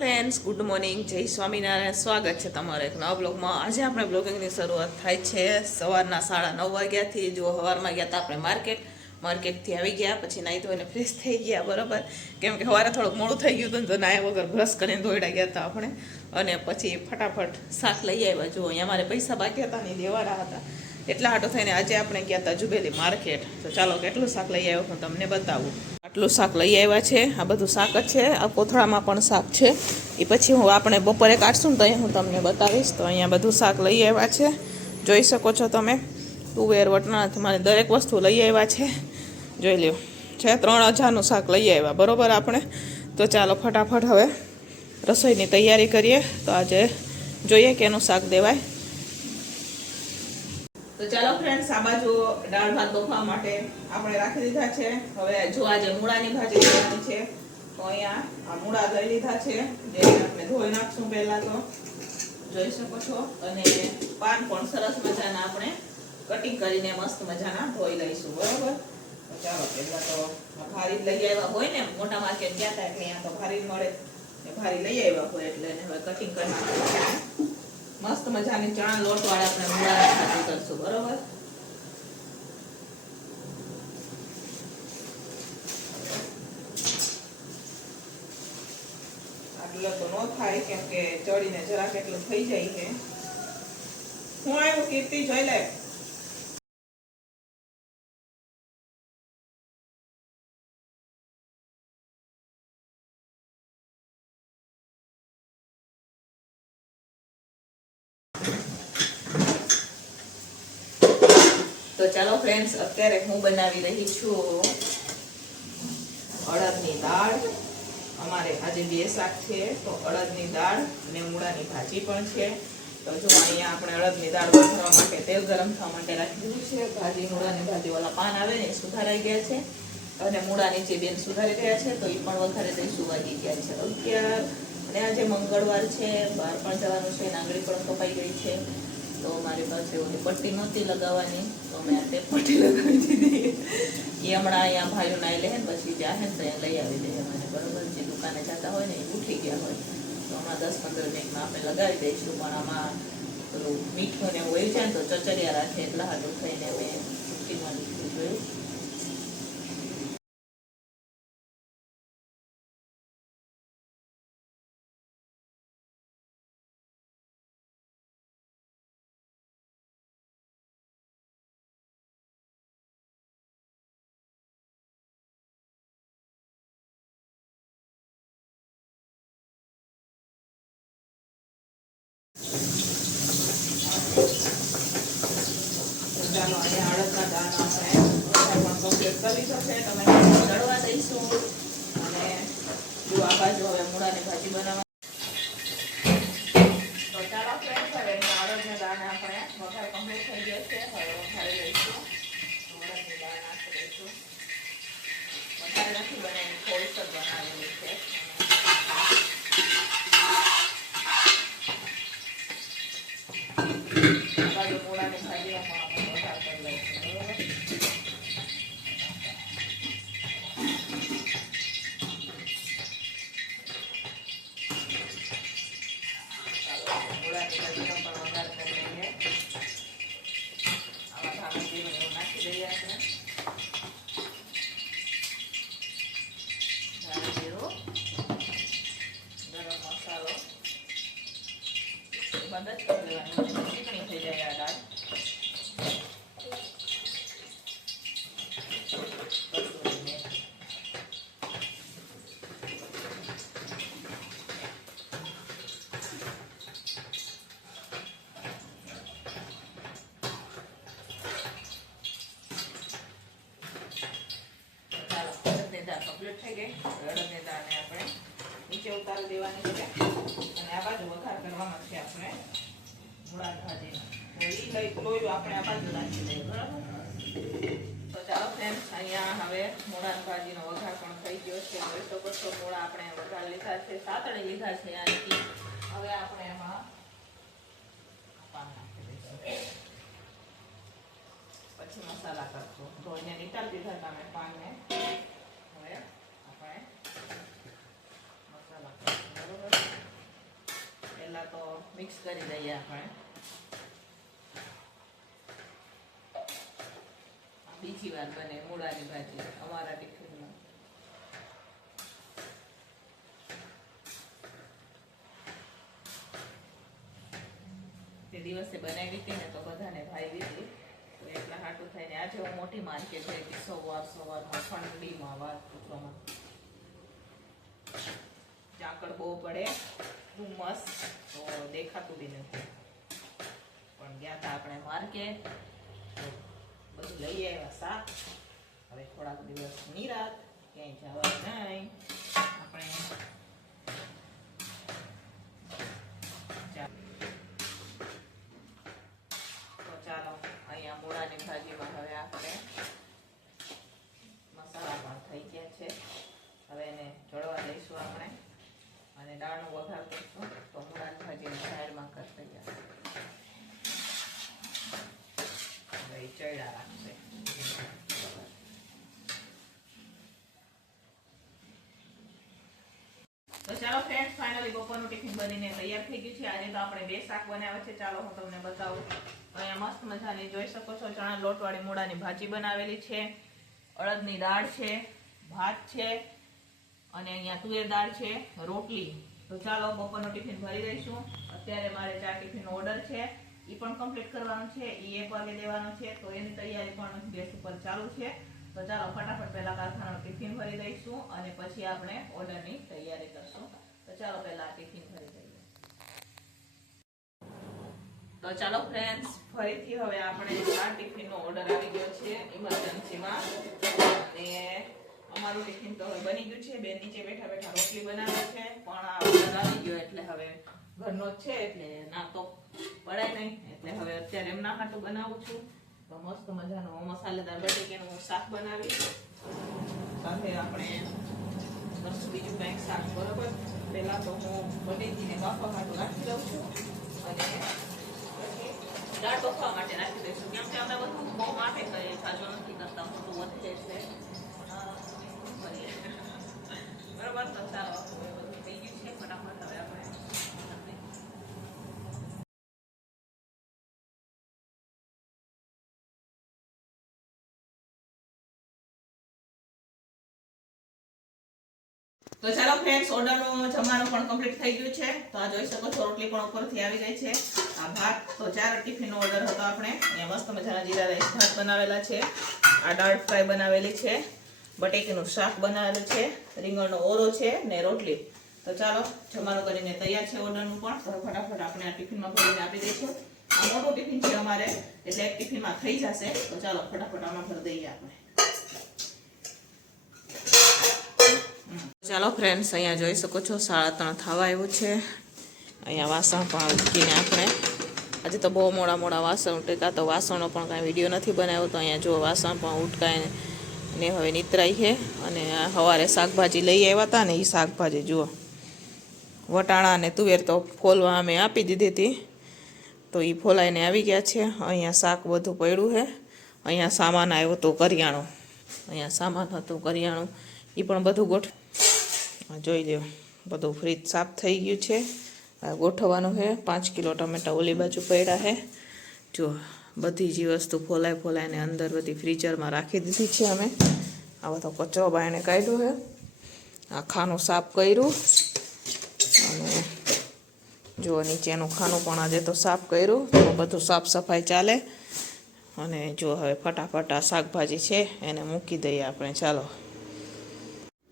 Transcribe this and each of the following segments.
Friends good morning જય સ્વામિનારાયણ. સ્વાગત છે તમારે એક નવા બ્લોગમાં આજે આપણે બ્લોગિંગની શરૂઆત થાય છે સવારના સાડા નવ વાગ્યાથી. જો સવારમાં ગયા હતા આપણે માર્કેટ માર્કેટથી આવી ગયા, પછી નાહી ધોઈને ફ્રેશ થઈ ગયા, બરાબર? કેમ કે સવારે થોડુંક મોડું થઈ ગયું હતું તો નાયા વગર બ્રશ કરીને દોડ્યા ગયા હતા આપણે. અને પછી ફટાફટ શાક લઈ આવ્યા. જો અહીંયા મારે પૈસા બાકી હતા ને એ દેવાના હતા. એટલા હાટો થઈને આજે આપણે ગયા હતા જુબેલી માર્કેટ તો ચાલો, કેટલું શાક લઈ આવ્યો હું તમને બતાવું. આટલું શાક લઈ આવ્યા છે. આ બધું શાક જ છે. આ કોથળામાં પણ શાક છે. એ પછી હું આપણે બપોરે કાઢશું ને તો હું તમને બતાવીશ. તો અહીંયા બધું શાક લઈ આવ્યા છે. જોઈ શકો છો તમે. તુવેર વટણા તમારે દરેક વસ્તુ લઈ આવ્યા છે. જોઈ લ્યો. છે, ત્રણ હજારનું શાક લઈ આવ્યા. બરોબર આપણે? તો ચાલો ફટાફટ હવે રસોઈની તૈયારી કરીએ. તો આજે જોઈએ કે એનું શાક દેવાય. તો ચાલો ફ્રેન્ડ્સ આ બાજુ દાળ ભાત બફવા માટે આપણે રાખી દીધા છે. હવે જો આજે મૂળાની ભાજી લેવાની છે, તો અહીંયા આ મૂળા લઈ લીધા છે. જે આપણે ધોઈ નાખશું પહેલાં તો. જોઈ શકો છો. અને પાન પણ સરસ મજાના આપણે કટિંગ કરીને મસ્ત મજાના ધોઈ લઈશું. બરાબર? ચાલો, પહેલાં તો ભારી લઈ આવ્યા હોય ને, મોટા માર્કેટ ગયા હતા એટલે અહીંયા તો ભારી મળે. ભારી લઈ આવ્યા હોય એટલે હવે કટિંગ કરી નાખવાનું મસ્ત મજાની ચણા લોટ વાળા આપણે મૂળા ખાતી કરશું, બરોબર? આટલો તો નો થાય, કેમ કે ચડીને જરાક એટલું થઈ જાય છે. હું આવ્યું કીર્તિ જોઈ લે. તો ચાલો ફ્રેન્ડ્સ અત્યારે હું બનાવી રહી છું અડદની દાળ. અમારે આજે બે શાક છે, તો અડદની દાળ અને મૂળાની ભાજી પણ છે. તો જો અહીંયા આપણે અડદની દાળ વઘારવા માટે તેલ ગરમ થવા માટે રાખી દીધું છે. ભાજી મૂળાની ભાજી વાળા પાન આવે ને એ સુધારાઈ ગયા છે. અને મૂળાની જે બેન સુધારી ગયા છે, તો એ પણ વઘારી દઈશું વાગી ગયા છે. અગિયાર અને આજે મંગળવાર છે, બહાર પણ જવાનું છે નાંગળી પણ કપાઈ ગઈ છે. તો મારી પાસે ઓલી પટ્ટી નહોતી લગાવવાની, તો મેં તે પટ્ટી લગાવી દીધી. એ હમણાં અહીંયા ભાઈઓ નાઈ લે પછી જાહે ને ત્યાં લઈ આવી દે મને, બરોબર? જે દુકાને જતા હોય ને, એ ઉઠી ગયા હોય. તો હમણાં દસ પંદર મિનિટમાં આપણે લગાવી દઈશું, પણ આમાં પેલું મીઠું ને એવું હોય છે ને, તો ચચરિયા રાખે, એટલા હાટું થઈને મેં લીધું જોયું. ચાલો અહીંયા અડદના દાણા આપણે પણ કમ્પ્લીટ કરી શકશે તમે ચડવા દઈશું અને જો આ બાજુ હવે મૂળાની ભાજી બનાવવા એ બંધ જ કરી દેવાનું ચીકણી થઈ જાય આ દાળ કસૂરી મેથી. ચાલો અડદની દાળ કમ્પ્લીટ થઈ ગઈ અડદની દાળને આપણે નીચે ઉતારી દેવાની છે અને આ બાજુ વઘાર કરવાનો છે આપણે મૂળા ભાજી તો ઈ લઈ લોયું આપણે તો અહીંયા પણ થઈ ગયો છે. મૂળા આપણે વઘાર લીધા છે. સાતળી લીધા છે. હવે આપણે એમાં પાન પછી મસાલા કરશું. ધોઈને નીકાળી દીધા તમે પાનને હવે આપણે મસાલા કરશું બરોબર પહેલા તો મિક્સ કરી દઈએ આપણે બીજી વાર બને મૂળાની ભાજી અમારા ટિફિનમાં તે દિવસે બનાવી હતી ને તો બધાને ભાવી હતી એટલા હાટું થઈને આજે હું મોટી માર્કેટ ગઈ હતી સવાર સવારમાં ઠંડીમાં વાત પૂછવામાં ઝાકળ બહુ પડે ધુમ્મસ તો દેખાતું બી નથી. પણ ગયા હતા આપણે માર્કેટ બધું લઈ આવ્યા શાક હવે થોડાક દિવસ નિરાત ક્યાંય જવા નહીં. આપણે ચા- તો ચાલો અહીંયા મૂળાની ભાજીમાં હવે આપણે મસાલા પણ થઈ ગયા છે હવે એને ચડવા દઈશું આપણે અને દાળનો વઘાર કરશું તો મૂળાની ભાજીને સાઈડમાં કરી દઈએ હવે ઈ ચડ્યા રાખશે તો ચાલો ફ્રેન્ડ ફાઇનલી બપોરનું ટિફિન બનીને તૈયાર થઈ ગયું છે. આજે તો આપણે બે શાક બનાવ્યા છે. ચાલો હું તમને બતાવું. અહીંયા મસ્ત મજાની જોઈ શકો છો, ચણા લોટવાળી મૂળાની ભાજી બનાવેલી છે. અડદની દાળ છે, ભાત છે, અને અહીંયા તુવેર દાળ છે, રોટલી. તો ચાલો બપોરનું ટિફિન ભરી દઈશું. અત્યારે મારે ચાર ટિફિનનો ઓર્ડર છે. એ પણ કમ્પ્લીટ કરવાનું છે. એ એક વાગે દેવાનો છે. તો એની તૈયારી પણ ગેસ ઉપર ચાલુ છે. તો ચાલો ફટાફટ પહેલા કારખાનાનો ટિફિન ભરી દઈશું અને પછી આપણે ઓર્ડરની તૈયારી કરશું. તો ચાલો પહેલા ટિફિન ભરી દઈએ તો ચાલો ફ્રેન્ડ્સ ફરીથી હવે આપણે આ ટિફિનનો ઓર્ડર આવી ગયો છે ઇમરજન્સીમાં અને અમારું ટિફિન તો હવે બની ગયું છે. બેન નીચે બેઠા બેઠા રોટલી બનાવે છે, પણ આ ઓર્ડર આવી ગયો એટલે હવે ઘરનો છે, એટલે ના તો પડાય નહીં. એટલે હવે અત્યારે એમના હાટું બનાવું છું. તો મસ્ત મજાનું મસાલેદાર બટેકાનું શાક બનાવી સાથે આપણે બીજું કંઈક શાક, બરોબર? પહેલા તો હું બટેકીને બાફવા માટે રાખી દઉં છું અને દાળ બફવા માટે રાખી દઈશું. કેમ કે અમે બધું બહુ માટે કરીએ સાજો નથી કરતા મોટું વધે છે. બરોબર? તો ચાલો તો ચાલો ફ્રેન્ડ્સ ઓર્ડરનું જમવાનું પણ કમ્પ્લીટ થઈ ગયું છે. તો આ જોઈ શકો છો, રોટલી પણ ઉપરથી આવી ગઈ છે. આ ભાત, તો ચાર ટિફિનનો ઓર્ડર હતો આપણે. અહીંયા મસ્ત મજાના જીરા રાઈસ ભાત બનાવેલા છે. આ દાળ ફ્રાય બનાવેલી છે. બટેકીનું શાક બનાવેલું છે. રીંગણનો ઓરો છે ને રોટલી. તો ચાલો, જમવાનું કરીને તૈયાર છે ઓર્ડરનું પણ. તો ફટાફટ આપણે આ ટિફિનમાં ભરીને આપી દઈશું. આ મોટું ટિફિન છે અમારે, એટલે એક ટિફિનમાં થઈ જશે. તો ચાલો, ફટાફટ આમાં ભરી દઈએ આપણે. ચાલો ફ્રેન્ડ્સ અહીંયા જોઈ શકો છો, સાડા ત્રણ થવા આવ્યું છે. અહીંયા વાસણ પણ ઉટકીને આપણે. આજે તો બહુ મોડા મોડા વાસણ ઉટકા તો વાસણનો પણ કાંઈ વીડિયો નથી બનાવ્યો, તો અહીંયા જો વાસણ પણ ઉટકાય ને હવે નીતરાઈ છે. અને સવારે શાકભાજી લઈ આવ્યા હતા ને એ શાકભાજી જુઓ. વટાણા અને તુવેર તો ફોલવા અમે આપી દીધી હતી. તો એ ફોલાઈને આવી ગયા છે. અહીંયા શાક બધું પડ્યું છે. અહીંયા સામાન આવ્યો તો કરિયાણું. અહીંયા સામાન હતું કરિયાણું. એ પણ બધું ગોઠ જોઈ લો બધું ફ્રીજ સાફ થઈ ગયું છે. ગોઠવવાનું છે. પાંચ કિલો ટમેટા ઓલી બાજુ પડ્યા છે. જો, બધી જ વસ્તુ ફોલાય ફોલાઈને અંદર બધી ફ્રીઝરમાં રાખી દીધી છે અમે. આ બધો કચરો બાયણે કાઢ્યો છે. આ ખાનું સાફ કર્યું. અને જો નીચેનું ખાનું પણ આજે તો સાફ કર્યું. તો બધું સાફ સફાઈ ચાલે. અને જો હવે ફટાફટ આ શાકભાજી છે, એને મૂકી દઈએ આપણે. ચાલો.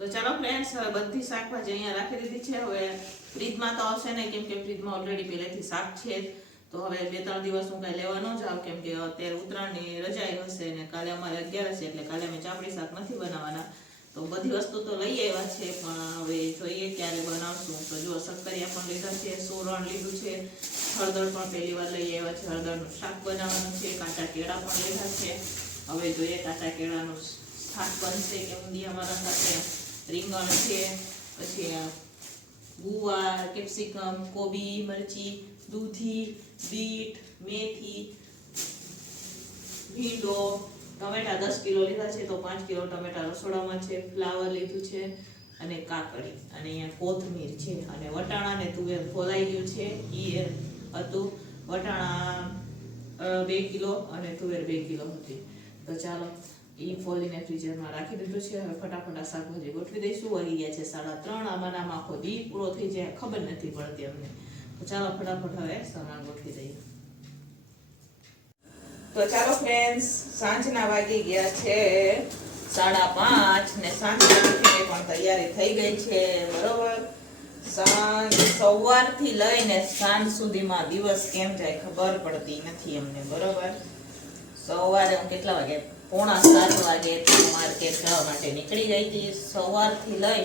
તો ચાલો ફ્રેન્ડ્સ હવે બધી શાકભાજી અહીંયા રાખી દીધી છે. હવે ફ્રીજમાં તો આવશે નહીં, કેમ કે ફ્રીજમાં ઓલરેડી પહેલેથી શાક છે. તો હવે બે ત્રણ દિવસ હું કાંઈ લેવા ન જાઉં, કેમ કે અત્યારે ઉત્તરાયણની રજાઈ હશે ને કાલે અમારે અગિયાર છે, એટલે કાલે અમે ચાપડી શાક નથી બનાવવાના. તો બધી વસ્તુ તો લઈ આવ્યા છે, પણ હવે જોઈએ ક્યારે બનાવશું. તો જો શક્કરિયા પણ લીધા છે, સોરણ લીધું છે. હળદર પણ પહેલી વાર લઈ આવ્યા છે, હળદરનું શાક બનાવવાનું છે. કાંટા કેળા પણ લીધા છે. હવે જોઈએ કાંટા કેળાનું શાક બનશે કે અમારા સાથે રીંગણ છે, પછી ગુવાર, કેપ્સિકમ, કોબી, મરચી, દૂધી, બીટ, મેથી, ભીંડો, ટમેટા દસ કિલો લીધા છે તો પાંચ કિલો ટમેટા રસોડામાં છે, ફ્લાવર લીધું છે અને કાકડી અને અહીંયા કોથમીર છે અને વટાણા ને તુવેર ફોલાઈ ગયું છે, ઈ હતું. વટાણા બે કિલો અને તુવેર બે કિલો હતી. તો ચાલો ફોલીને ફ્રીઝરમાં રાખી દીધું છે. હવે ફટાફટ આ શાકભાજી ગોઠવી દઈશું. વાગી ગયા છે સાડા ત્રણ. આમાં આખો દી પૂરો થઈ જાય. ખબર નથી પડતી અમને. તો ચાલો ફટાફટ હવે સામાન ગોઠવી દઈએ. તો ચાલો ફ્રેન્ડ્સ સાંજના વાગી ગયા છે. સાડા પાંચ ને સાંજના પણ તૈયારી થઈ ગઈ છે. બરોબર? સાંજ સવારથી લઈને સાંજ સુધીમાં દિવસ કેમ જાય ખબર પડતી નથી અમને. બરોબર? સવારે હું કેટલા વાગે પોણા સાત વાગે માર્કેટ જવા માટે નીકળી ગઈ હતી સવારથી લઈ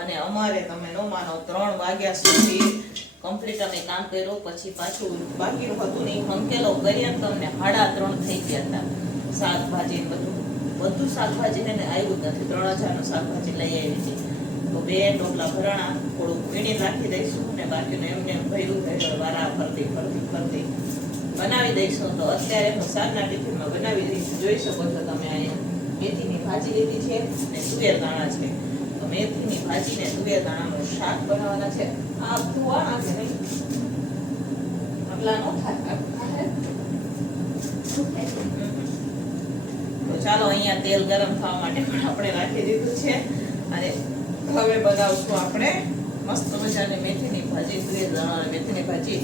અને અમારે તમે ન માનો ત્રણ વાગ્યા સુધી કમ્પ્લીટ અમે કામ કર્યું, પછી પાછું બાકી હતું નહીં. હંકેલો કરીએ તમને સાડા ત્રણ થઈ ગયા હતા. શાકભાજી બધું. બધું શાકભાજી એને આવ્યું જ નથી ત્રણ હજારનું શાકભાજી લઈ આવી હતી. તો બે ટોપલા ભરાણા, થોડુંક વીણી રાખી દઈશું ને બાકીનું એમને એમ ભર્યું ભર્યું વારા ફરતી ફરતી ફરતી. બનાવી દઈશું તો અત્યારે હું સાંજના ટિફિનમાં બનાવી દઈશું. જોઈ શકો છો તમે અહીંયા મેથીની ભાજી લીધી છે અને તુવેર દાણા છે. તો મેથીની ભાજી તુવેર દાણાનું શાક બનાવવાના છે. આ ધોવાણા છે નહીં. આટલા નો થાય ચાલો અહીંયા તેલ ગરમ થવા માટે પણ આપણે રાખી દીધું છે. અને હવે બનાવશું આપણે મસ્ત મજાની મેથીની ભાજી, તુવેર દાણા મેથીની ભાજી.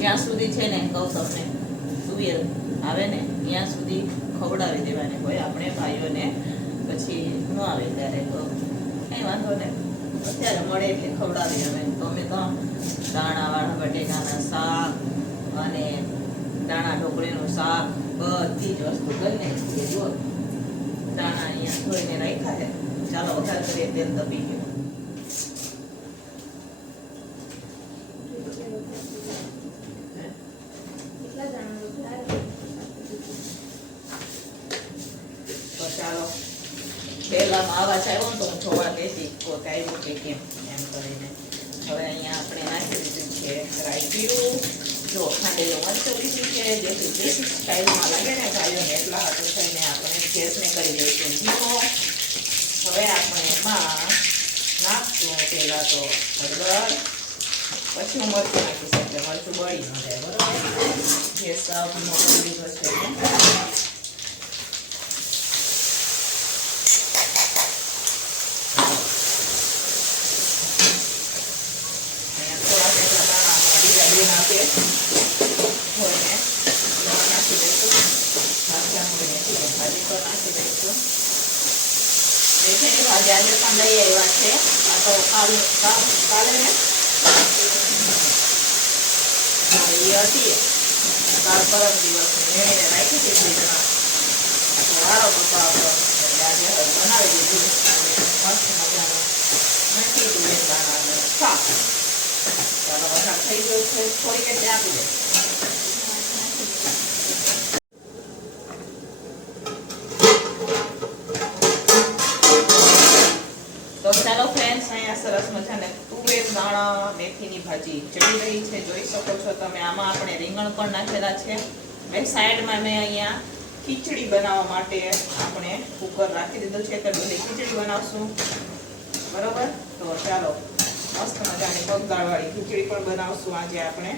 ત્યાં સુધી છે ને, કહું તમને તુવેર આવે ને, ત્યાં સુધી ખવડાવી દેવાને હોય આપણે ભાઈઓને પછી ન આવે ત્યારે તો. કંઈ વાંધો ને અત્યારે મળે એટલે ખવડાવી અમે તો અમે તો દાણાવાળા, બટેકાના શાક અને દાણા ઢોકળીનું શાક, બધી જ વસ્તુ કરીને જો દાણા અહીંયા ધોઈને રાખ્યા છે. ચાલો વઘાર કરીએ, તેલ તપી ગયું તો ચાલો પહેલામાં આવાજ આવ્યો ને તો હું જોવા કોક આવ્યું કેમ એમ કરીને. હવે અહીંયા આપણે નાખી દીધું છે રાઈ જીરું જો ખાંડેલું મરચું લીધું છે, જેથી દેશી સ્ટાઇલમાં લાગે ને ભાઈઓને એટલા હાથું થઈને આપણે ગેસને કરી દઈશું ધીમો હવે આપણે એમાં નાખશું પહેલાં તો હળદર. પછી હું મરચું નાખીશ એટલે મરચું બળી ન જાય, બરાબર? ગેસ સાફનો કરી દીધો છે મેં. અહીંયા થોડા જેટલા દાણા મળી ગયા બે નાખી દઈશું બાકી નાખી દઈશું મેથીની ભાજી આજે પણ લઈ આવ્યા છે. આ તો કાલે કાલે ને. એ હતી. કાલ પરમ દિવસ મેળીને રાખી હતી ફ્રીજમાં તો વારો આપણો એટલે આજે બનાવી દીધું. અને મસ્ત મજાનું. નાખી દીધું ચાલો વઘાર થઈ ગયો છે. થોડીક એટલે આપી દે તુવેર દાણા, મેથીની ભાજી ચડી રહી છે. જોઈ શકો છો તમે, આમાં આપણે રીંગણ પણ નાખેલા છે. બે સાઈડમાં અહીંયા ખીચડી બનાવવા માટે આપણે કુકર રાખી દીધું છે કે બધી ખીચડી બનાવશું. બરોબર? તો ચાલો, મસ્ત મજાની પગદાળવાળી ખીચડી પણ બનાવશું આજે આપણે.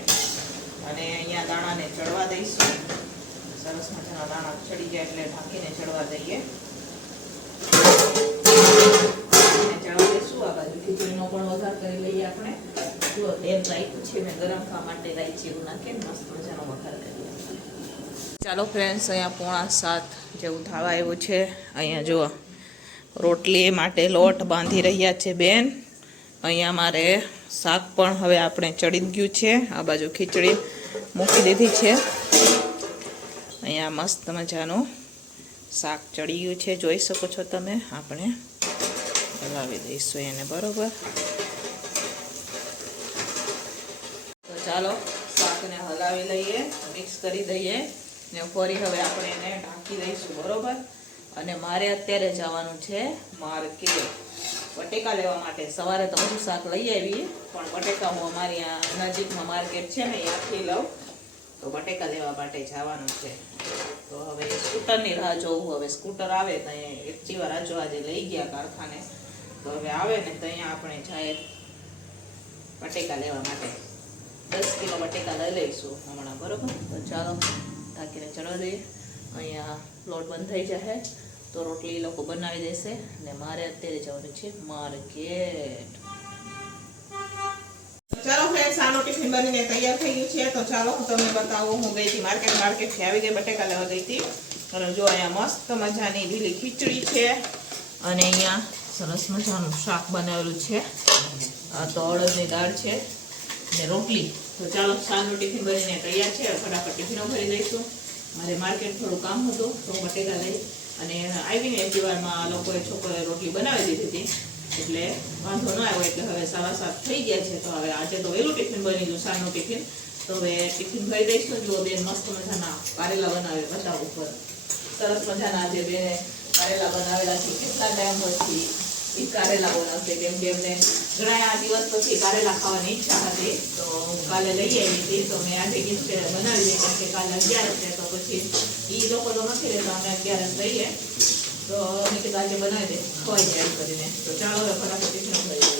અને અહીંયા દાણાને ચડવા દઈશું. સરસ મજાના દાણા ચડી જાય એટલે ઢાંકીને ચડવા દઈએ. બાજુ પણ વઘાર કરી લઈએ આપણે. જો તેલ રાખ્યું છે મેં ગરમ થવા માટે રાઈ જીરું નાખીને મસ્ત મજાનો વઘાર કરીએ ચાલો ફ્રેન્ડ્સ અહીંયા પોણા સાત જેવું થાવા આવ્યું છે. અહીંયા જુઓ, રોટલી માટે લોટ બાંધી રહ્યા છે બેન. અહીંયા મારે શાક પણ હવે આપણે ચડી ગયું છે. આ બાજુ ખીચડી મૂકી દીધી છે. અહીંયા મસ્ત મજાનું શાક ચડી ગયું છે. જોઈ શકો છો તમે, આપણે હલાવી દઈશું એને, બરોબર? તો ચાલો, શાકને હલાવી લઈએ, મિક્સ કરી દઈએ ને ફરી હવે આપણે એને ઢાંકી દઈશું, બરોબર? અને મારે અત્યારે જવાનું છે માર્કેટ. બટેકા લેવા માટે. સવારે તો બધું શાક લઈ આવીએ, પણ બટેકા હું અમારી આ નજીકમાં માર્કેટ છે ને, ત્યાંથી લઉં. તો બટેકા લેવા માટે જવાનું છે. તો હવે સ્કૂટરની રાહ જોવું હવે સ્કૂટર આવે તો એક્ટિવા જોવા જે લઈ ગયા કારખાને. તો હવે આવે ને તો અહીંયા આપણે જાય બટેકા લેવા માટે. દસ કિલો બટેકા લઈ લઈશું હમણાં, બરોબર? તો ચાલો ટાંકીને ચડવા દઈએ. અહીંયા લોટ બંધ થઈ જશે. તો રોટલી લોકો બનાવી દેશે ને મારે અત્યારે જવાનું છે માર્કેટ. ચાલો ફ્રેન્ડ્સ આનો ટિફિન બનીને તૈયાર થઈ ગયું છે. તો ચાલો, હું તમને બતાવું. હું ગઈ હતી માર્કેટ માર્કેટથી આવી ગઈ, બટેકા લેવા ગઈ હતી. અને જો અહીંયા મસ્ત મજાની લીલી ખીચડી છે. અને અહીંયા સરસ મજાનું શાક બનાવેલું છે. આ તો અડદની દાળ છે ને રોટલી. તો ચાલો સાંજનું ટિફિન બનીને તૈયાર છે. ફટાફટ ટિફિનો ભરી દઈશું. મારે માર્કેટ થોડું કામ હતું, તો બટેકા લઈ અને આવીને એક વારમાં લોકોએ છોકરાએ રોટલી બનાવી દીધી હતી. એટલે વાંધો ન આવ્યો, એટલે હવે સાડા સાત થઈ ગયા છે. તો હવે આજે તો વહેલું ટિફિન બની ગયું, સાંજનું ટિફિન. તો હવે ટિફિન ભરી દઈશું. જુઓ બેન મસ્ત મજાના કારેલા બનાવે બધા ઉપર. સરસ મજાના આજે બેને કારેલા બનાવેલા છે. કેટલા ટાઈમ પછી? કારેલા બનાવશે કેમ કે એમને ઘણા આ દિવસ પછી કારેલા ખાવાની ઈચ્છા હતી. તો હું કાલે લઈ આવી હતી. તો મેં આજે કે બનાવી કેમ કે કાલે અગિયારસ છે, તો પછી એ લોકો તો નથી રહેતા. અમે અગિયારસ લઈએ તો મેં કીધું આજે બનાવી દે. ખવાઈ જાય કરીને. તો ચાલો હવે ફટાફટ ટિફિન ભરી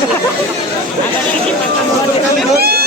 I'm gonna keep my phone on the camera.